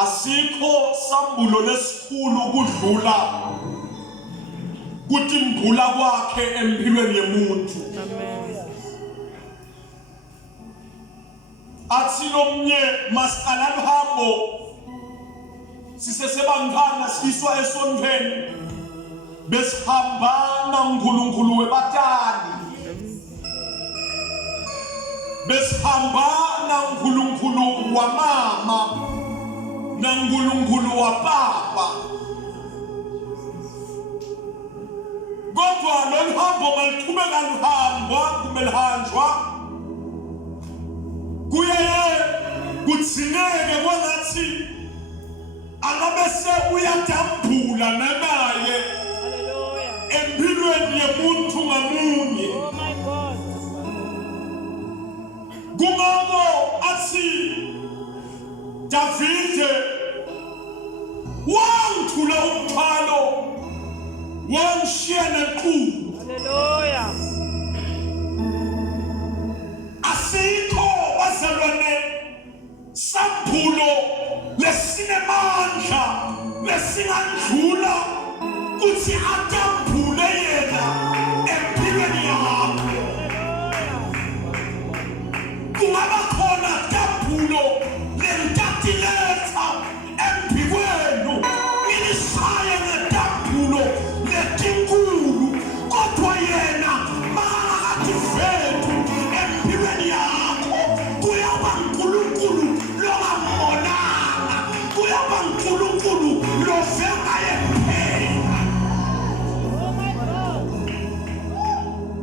asikho sambulo lesikhulu kudlula kutimbula kwakhe empilweni yemuntu. Athi lomnye masala luhambo sisesebangana siswa esontweni besihambana uNkulunkulu webatali, besihambana uNkulunkulu wamama naNkulunkulu wapapa. Kodwa lolu hambo maliqhubeka luhamba kumelihanjwa kuye kutsineke kwangathi angabese uyadambula naye empilweni yemuntu ngamunye. Oh my God. Kungako athi Davide wangithula umthwalo wangishiya neqhubu. Hallelujah. Asikho bazalwane sambulo lesinemandla lesingandlula kuthi